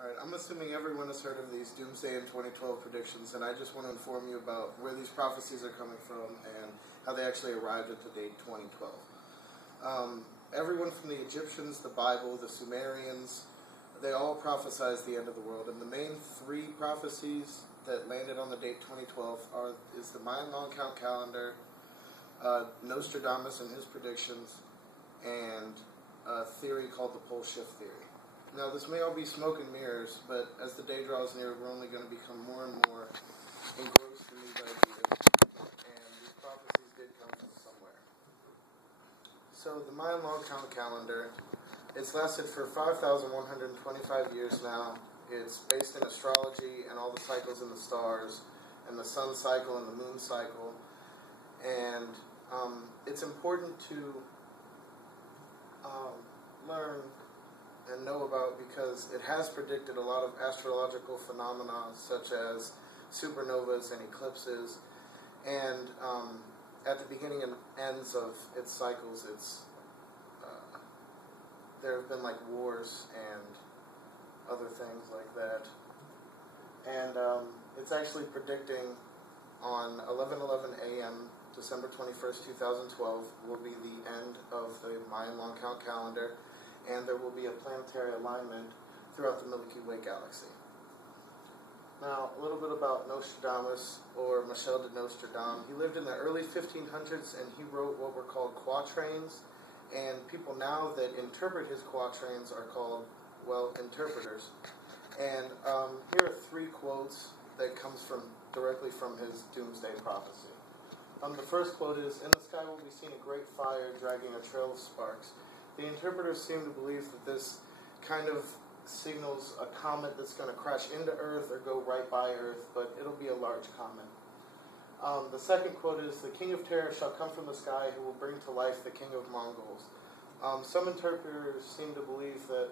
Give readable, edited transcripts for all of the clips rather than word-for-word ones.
Alright, I'm assuming everyone has heard of these Doomsday and 2012 predictions, and I just want to inform you about where these prophecies are coming from and how they actually arrived at the date 2012. Everyone from the Egyptians, the Bible, the Sumerians, they all prophesized the end of the world, and the main three prophecies that landed on the date 2012 is the Mayan long count calendar, Nostradamus and his predictions, and a theory called the pole shift theory. Now, this may all be smoke and mirrors, but as the day draws near, we're only going to become more and more engrossed in these ideas, and these prophecies did come from somewhere. So, the Mayan long count calendar, it's lasted for 5,125 years now. It's based in astrology and all the cycles in the stars, and the sun cycle and the moon cycle, and it's important to learn and know about because it has predicted a lot of astrological phenomena such as supernovas and eclipses, and at the beginning and ends of its cycles, there have been like wars and other things like that, and it's actually predicting on 11:11 a.m. December 21st, 2012 will be the end of the Mayan long count calendar, and there will be a planetary alignment throughout the Milky Way galaxy. Now, a little bit about Nostradamus, or Michel de Nostradam. He lived in the early 1500s, and he wrote what were called quatrains, and people now that interpret his quatrains are called, well, interpreters. And here are three quotes that comes directly from his doomsday prophecy. The first quote is, "In the sky will be seen a great fire dragging a trail of sparks." The interpreters seem to believe that this kind of signals a comet that's going to crash into Earth or go right by Earth, but it'll be a large comet. The second quote is, "The king of terror shall come from the sky who will bring to life the king of Mongols." Some interpreters seem to believe that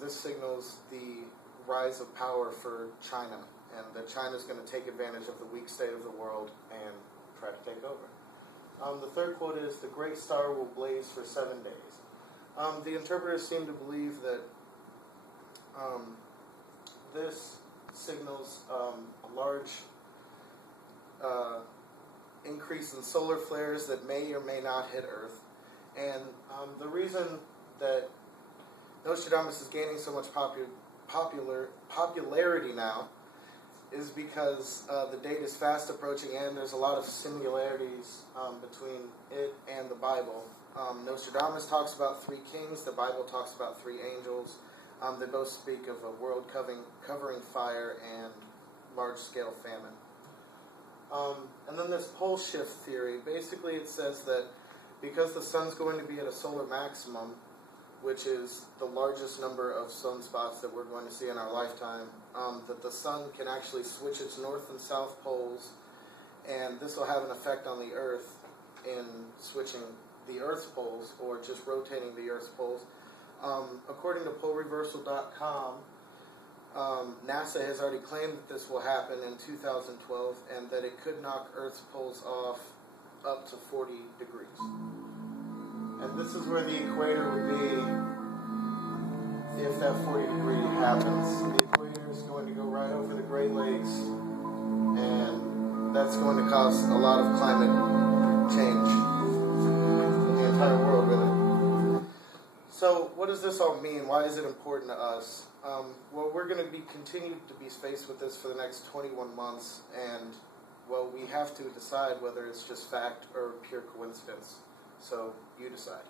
this signals the rise of power for China, and that China is going to take advantage of the weak state of the world and try to take over. The third quote is, "The great star will blaze for 7 days." The interpreters seem to believe that this signals a large increase in solar flares that may or may not hit Earth. And the reason that Nostradamus is gaining so much popularity now is because the date is fast approaching, and there's a lot of similarities between it and the Bible. Nostradamus talks about three kings. The Bible talks about three angels. They both speak of a world covering fire and large-scale famine. And then this pole shift theory, basically it says that because the sun's going to be at a solar maximum, which is the largest number of sunspots that we're going to see in our lifetime, that the sun can actually switch its north and south poles, and this will have an effect on the Earth in switching the Earth's poles or just rotating the Earth's poles. According to polereversal.com, NASA has already claimed that this will happen in 2012 and that it could knock Earth's poles off up to 40 degrees. And this is where the equator would be if that 40 degree happens. The equator is going to go right over the Great Lakes, and that's going to cause a lot of climate change in the entire world, really. So what does this all mean? Why is it important to us? Well, we're going to be continued to be faced with this for the next 21 months, and, well, we have to decide whether it's just fact or pure coincidence. So, you decide.